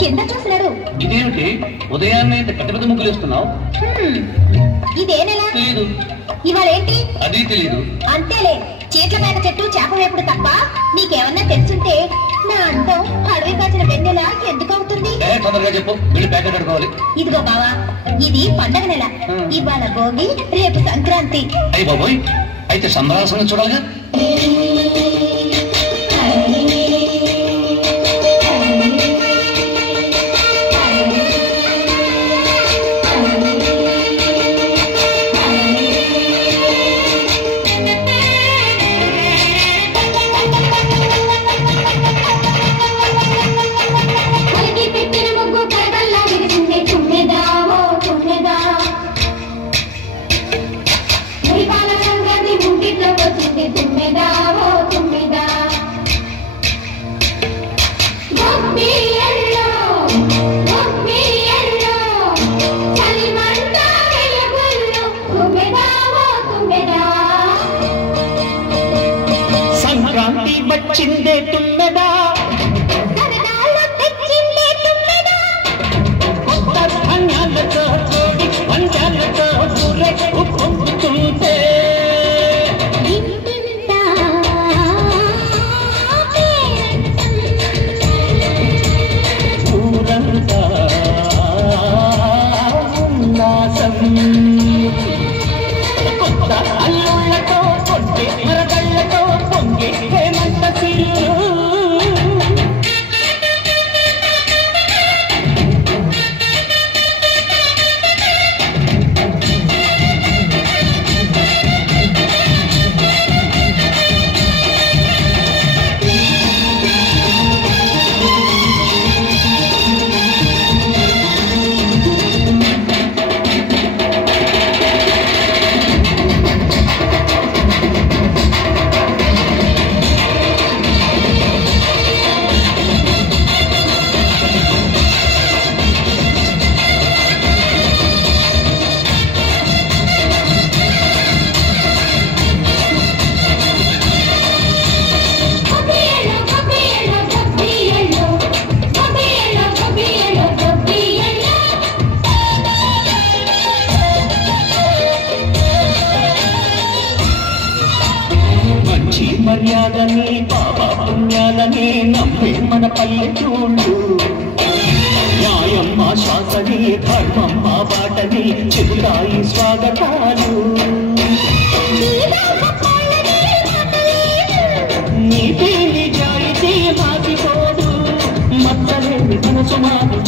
కింద చూస్తున్నాడు. ఇదేమిటి ఉదయాన్నే ఇంత పెద్ద పెద్ద ముగ్గులు వేస్తున్నావు? ఇదే నెల తెలీదు. ఇవాళ ఏంటి అది తెలీదు. అంతేలే, చీట్ల పైన చెట్టు చేప వేపుడు తప్ప నీకేమన్నా తెలుసుంటే నా అందం అడవి కాచిన వెన్నెల ఎందుకు అవుతుంది? తొందరగా చెప్పు, వెళ్ళి ప్యాకెట్ కట్టుకోవాలి. ఇదిగో బావా, ఇది పండగ నెల. ఇవాళ భోగి, రేపు సంక్రాంతి. అయ్యి బాబోయ్, అయితే సంబరాసంగా చూడాలిగా. సంక్రాంతి వచ్చిందే తుమ్మెదా, కొత్త ధాన్యాలతో తోడి పంచాలతో ఊరే ఉప్పొంగుతుంటే ఊరంతా ఉల్లాసం. కొత్త అల్లుళ్ళతో పొంగే మరగళ్ళతో పొంగే హేమంత సిరు. మర్యాదని బాబా పుణ్యాలని నమ్మే మన పల్లెటూళ్ళు. న్యాయమ్మ శాసని ధర్మమ్మ బాటని చెబుతాయి స్వాగతాలు. నీతి నిజాయితీ మాకి తోడు, మచ్చలేని మనసు మాకు